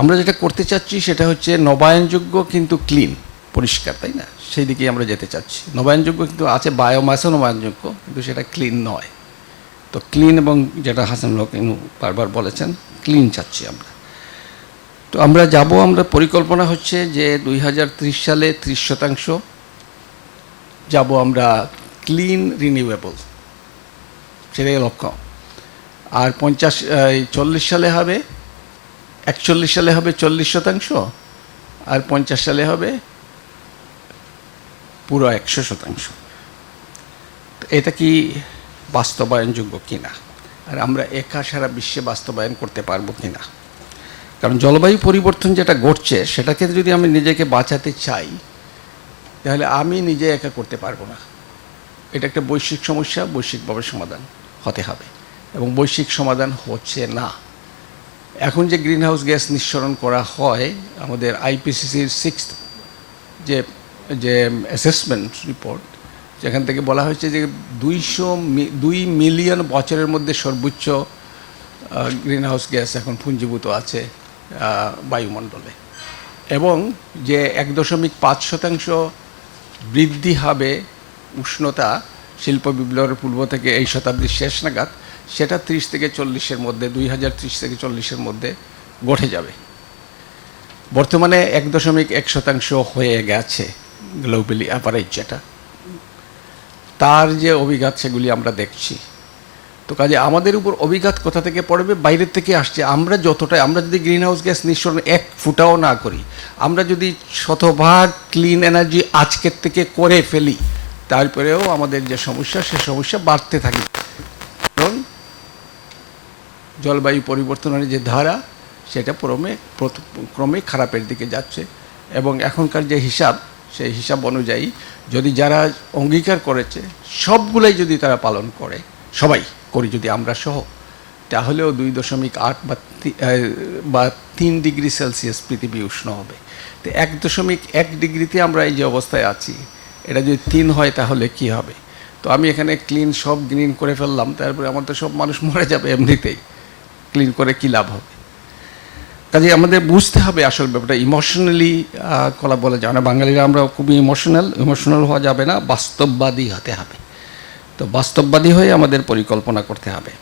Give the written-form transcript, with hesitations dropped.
আমরা যেটা করতে চাচ্ছি সেটা হচ্ছে নবায়নযোগ্য কিন্তু ক্লিন, পরিষ্কার, তাই না? সেই দিকেই আমরা যেতে চাচ্ছি। নবায়নযোগ্য কিন্তু আছে, বায়োমাসও নবায়নযোগ্য, কিন্তু সেটা ক্লিন নয়। তো ক্লিন, এবং যেটা হাসানুল হক বারবার বলেছেন, ক্লিন চাচ্ছি আমরা। তো আমরা যাব, আমরা পরিকল্পনা হচ্ছে যে 2030 সালে 30% যাব আমরা ক্লিন রিনিউয়েবল, সেটাই লক্ষ্য। আর 40 সালে হবে, 41 সালে হবে 40%, আর 50 সালে হবে পুরো 100%। এটা কি বাস্তবায়নযোগ্য কিনা, আর আমরা একা সারা বিশ্বে বাস্তবায়ন করতে পারবো কিনা? কারণ জলবায়ু পরিবর্তন যেটা ঘটছে, সেটাকে যদি আমি নিজেকে বাঁচাতে চাই, তাহলে আমি নিজে একা করতে পারবো না। এটা একটা বৈশ্বিক সমস্যা, বৈশ্বিকভাবে সমাধান হতে হবে, এবং বৈশ্বিক সমাধান হচ্ছে না। এখন যে গ্রিন হাউস গ্যাস নিঃসরণ করা হয়, আমাদের আইপিসিসির 6th যে অ্যাসেসমেন্ট রিপোর্ট, যেখান থেকে বলা হয়েছে যে 2 মিলিয়ন বছরের মধ্যে সর্বোচ্চ গ্রিন হাউস গ্যাস এখন পুঞ্জীভূত আছে বায়ুমণ্ডলে, এবং যে 1.5% বৃদ্ধি হবে উষ্ণতা শিল্প বিপ্লবের পূর্ব থেকে এই শতাব্দীর শেষ নাগাদ, সেটা 30 থেকে 40-এর মধ্যে, 2030 থেকে 40-এর মধ্যে ঘটে যাবে। বর্তমানে 1.1% হয়ে গেছে গ্লোবালি অ্যাভারেজ, যেটা তার যে অভিঘাত সেগুলি আমরা দেখছি। তো কাজে আমাদের উপর অভিঘাত কোথা থেকে পড়বে? বাইরের থেকে আসছে। আমরা যদি গ্রিন হাউস গ্যাস নিঃসরণ 1 ফুটাও না করি, আমরা যদি শতভাগ ক্লিন এনার্জি আজকের থেকে করে ফেলি, তারপরেও আমাদের যে সমস্যা, সে সমস্যা বাড়তে থাকে। কারণ জলবায়ু পরিবর্তনের যে ধারা, সেটা ক্রমে খারাপের দিকে যাচ্ছে, এবং এখনকার যে হিসাব, সেই হিসাব অনুযায়ী যদি যারা অঙ্গীকার করেছে সবগুলাই যদি তারা পালন করে, সবাই করি যদি আমরা সহ, তাহলেও 2.8 বা 3 ডিগ্রি সেলসিয়াস পৃথিবী উষ্ণ হবে। তো 1.1 ডিগ্রিতে আমরা এই যে অবস্থায় আছি, এটা যদি 3 হয় তাহলে কি হবে? তো আমি এখানে সব গ্রিন করে ফেললাম, তারপরে আমার তো সব মানুষ মরে যাবে এমনিতেই। ক্লিন করে কী লাভ হবে? কাজে আমাদের বুঝতে হবে আসল ব্যাপারটা। ইমোশনালি কলা বলে যায় না, বাঙালিরা আমরা খুবই ইমোশনাল হওয়া যাবে না, বাস্তববাদী হতে হবে। তো বাস্তববাদী হয়ে আমাদের পরিকল্পনা করতে হবে।